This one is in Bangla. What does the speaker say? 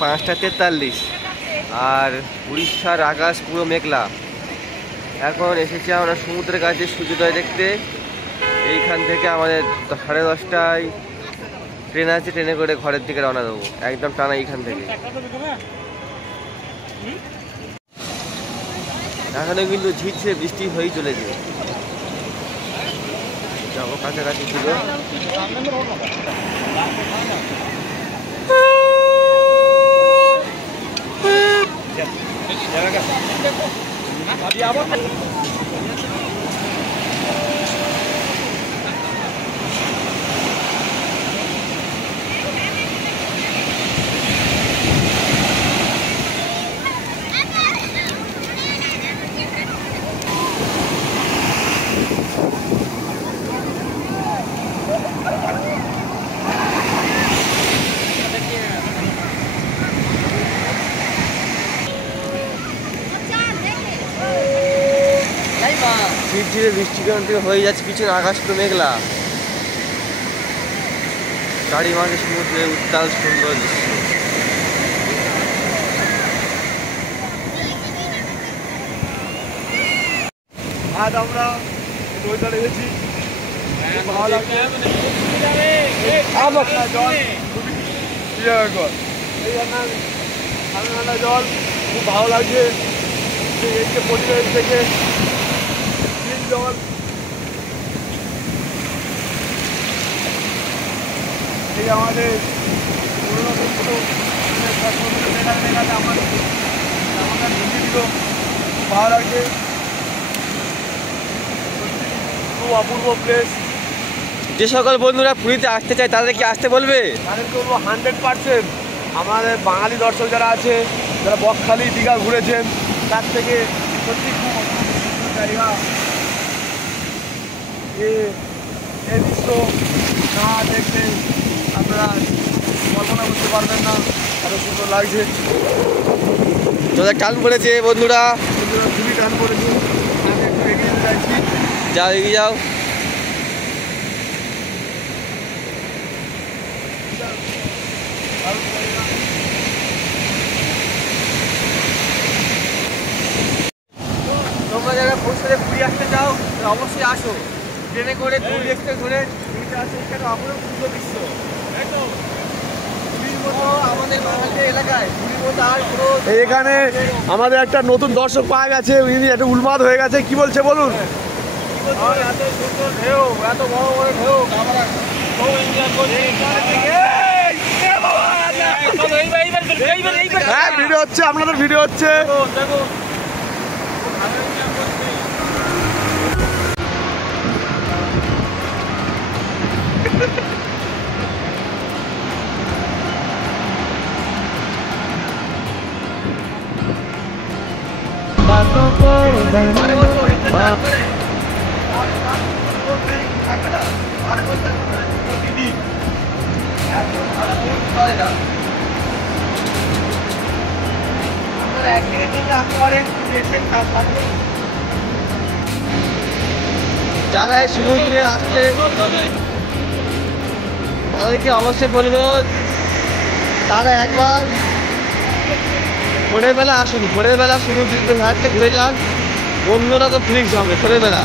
5:43 আর উড়িষ্যার আকাশ পুরো মেঘলা। এখন এসেছি আমরা সমুদ্রের কাছে সূর্যোদয় দেখতে। এইখান থেকে আমাদের 10:30টায় ট্রেন আছে, ট্রেনে করে ঘরের দিকে রওনা দেবো একদম টানা এইখান থেকে। এখানে কিন্তু ঝিরঝিরে বৃষ্টি হয়েই চলেছে। যাবো কাছাকাছি ছিল। ঝিরঝিরে বৃষ্টি কন্টিনিউ হয়ে যাচ্ছে, পিছনে আকাশ তো মেঘলা, চারিমাঝে সমুদ্রের উত্তাল সুন্দর দৃশ্য। আজ আমরা নৌকায় এসেছি, ভালো লাগছে। জল খুবই এই ঠান্ডা ঠান্ডা জল, খুব ভালো লাগছে। এই যে পরিবেশ থেকে জল, এই আমাদের পুরোনো আমাদের ঢুকে দিল, ভালো লাগছে। খুব অপূর্ব প্লেস। যে সকল বন্ধুরা পুরীতে আসতে চায় তাদের কি আসতে বলবে? তাদেরকে বলবো 100%। আমাদের বাঙালি দর্শক যারা আছে, যারা বকখালি দীঘা ঘুরেছেন, তার থেকে সত্যি খুব সুন্দর জায়গা। এই দৃশ্য না দেখলে আপনারা কল্পনা করতে পারবেন না, এত সুন্দর লাগছে। তোদের টান পড়েছে বন্ধুরা, খুবই টান পড়েছে। আমি একটু এগিয়ে যেতে চাইছি। যাও এগিয়ে যাও। তোমরা যারা ভবিষ্যতে পুরী আসতে চাও অবশ্যই আসো, ট্রেনে করে পুরী এক্সপ্রেস ধরে পুরীতে আসো। এখানে অপরূপ সুন্দর দৃশ্য। আমাদের বাঙালিদের এলাকায় পুরীর মতো আর কোনো। এখানে আমাদের একটা নতুন দর্শক পাওয়া গেছে, উনি একটা উন্মাদ হয়ে গেছে। কি বলছে বলুন? এত সুন্দর ঢেউ, এত বড় বড় ঢেউ, আমরা খুব এনজয় করছি। হ্যাঁ, ভিডিও হচ্ছে, আপনাদের ভিডিও হচ্ছে। দেখো যারা সমুদ্রে আসছে তাদেরকে অবশ্যই বলবো তারা একবার ভোরের বেলা আসুন। ভোরের বেলা সমুদ্রের ঘাটে ঘুরে যান, অন্যরা তো ফিলিংস হবে ভোরের বেলা।